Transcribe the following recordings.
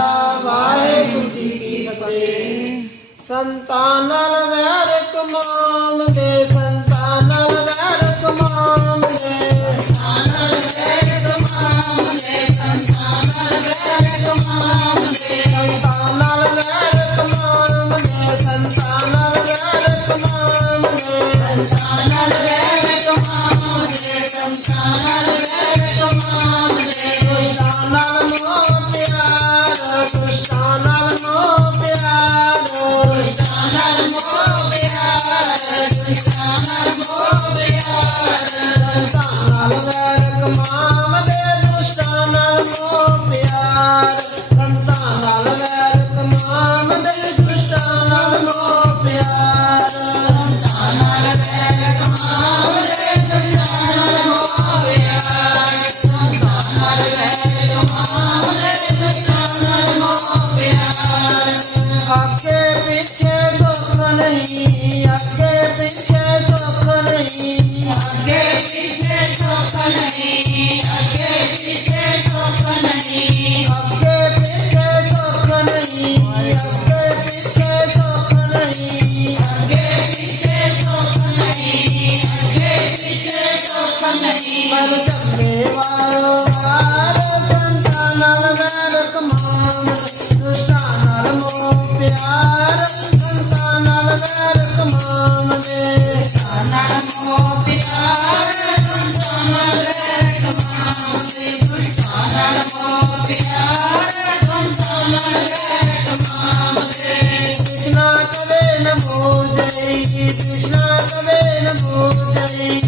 ਵਾਹਿਗੁਰੂ ਜੀ ਕੀ ਫਤਿਹ। ਸੰਤਾਂ ਨਾਲ ਵੈਰ ਕਮਾਮ ਦੇ ਸੰਤਾਂ ਨਾਲ ਵੈਰ ਕਮਾਮ ਦੇ। ਸੰਤਾਂ ਨਾਲ ਵੈਰ ਕਮਾਮ ਦੇ ਸੰਤਾਂ ਨਾਲ ਵੈਰ ਕਮਾਮ ਦੇ। ਸੰਤਾਂ ਨਾਲ ਵੈਰ ਕਮਾਮ ਦੇ ਸੰਤਾਂ ਨਾਲ ਵੈਰ ਕਮਾਮ ਦੇ। ਸੰਤਾਂ ਨਾਲ ਵੈਰ ਕਮਾਮ ਦੇ ਸੰਤਾਂ ਨਾਲ ਸੰਤਾਂ ਨਾਲ ਵੈਰ ਕਮਾਮ ਦੇ ਦੁਸ਼ਟਾਂ ਨਾਲ ਮੋਹ ਪਿਆਰ, ਸੰਤਾਂ ਨਾਲ ਵੈਰ ਕਮਾਮ ਦੁਸ਼ਟਾਂ ਨਾਲ ਮੋਹ ਪਿਆਰ। ਸੰਤਾਂ ਨਾਲ ਵੈਰ ਕਮਾਮ आगे पीछे सुख नहीं आगे पीछे सुख नहीं। आगे पीछे सुख नहीं आगे पीछे सुख नहीं। आगे पीछे सुख नहीं आगे पीछे सुख नहीं। आगे पीछे सुख नहीं आगे पीछे सुख नहीं। मर सबने वारो वारो संतान नवनारक माँ कृष्णा कवे नमो जय कृष्णा कवे नमो जय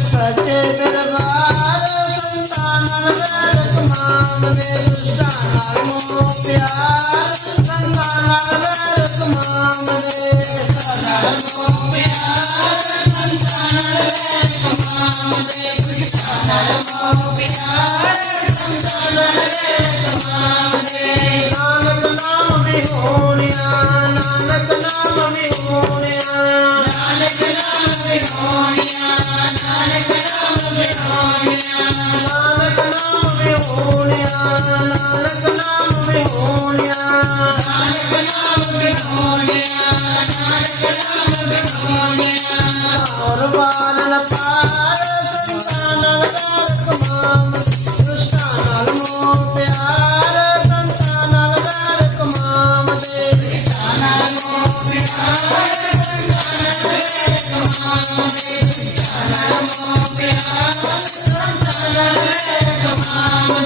ਸੱਚੇ ਦਰਬਾਰ ਸੰਤਾਨਨ ਵੈਰਕ ਮਾਮਨੇ ਦੁਸ਼ਟਾਂ ਮੋ ਪਿਆਰ ਸੰਤਾਨਨ ਵੈਰਕ ਮਾਮਨੇ ਦੁਸ਼ਟਾਂ ਮੋ ਪਿਆਰ ਸੰਤਾਨਨ ਵੈਰਕ ਮਾਮਨੇ ਦੁਸ਼ਟਾਂ ਮੋ ਪਿਆਰ ਸੰਤਾਨਨ ਵੈਰਕ ਮਾਮਨੇ ਨਾਨਕ ਨਾਮ ਵਿਹੋਣਿਆ ਨਾਨਕ ਨਾਮ ਵਿਹੋਣਿਆ ਨਾਨਕ ਨਾਮ ਵਿਹੋਣਿਆ ਨਾਨਕ ਨਾਮ ਵਿਹੋਣਿਆ ਨਾਨਕ ਨਾਮ ਵਿਹੋਣਿਆ ਨਾਨਕ ਨਾਮ ਵਿਹੋਣਿਆ ਨਾਨਕ ਨਾਮ ਵਿਹੋਣਿਆ ਨਾਨਕ ਨਾਮ ਵਿਹੋਣਿਆ ਔਰ ਬਾਲਨ ਪਾਰ ਸੰਤਾਂ ਨਾਲ ਵੈਰ ਦੁਸ਼ਟਾਂ ਨਾਲ ਮੋਹ ਪਿਆਰ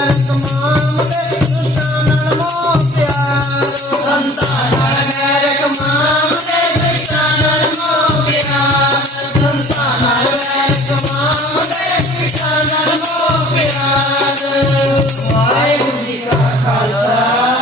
ਪਿਆਰ ਕਮਾਮ ਕਰੇ ਸੰਤਾਂ ਨਾਲ ਮੋਹ ਪਿਆਰ ਸੰਤਾਂ ਨਾਲ ਵੈਰ ਕਮਾਮ ਕਰੇ ਸੰਤਾਂ ਨਾਲ ਮੋਹ ਪਿਆਰ ਸੰਤਾਂ ਨਾਲ ਵੈਰ ਕਮਾਮ ਕਰੇ ਸੰਤਾਂ ਨਾਲ ਮੋਹ ਪਿਆਰ ਵਾਹਿਗੁਰੂ ਜੀ ਕਾ ਖਾਲਸਾ।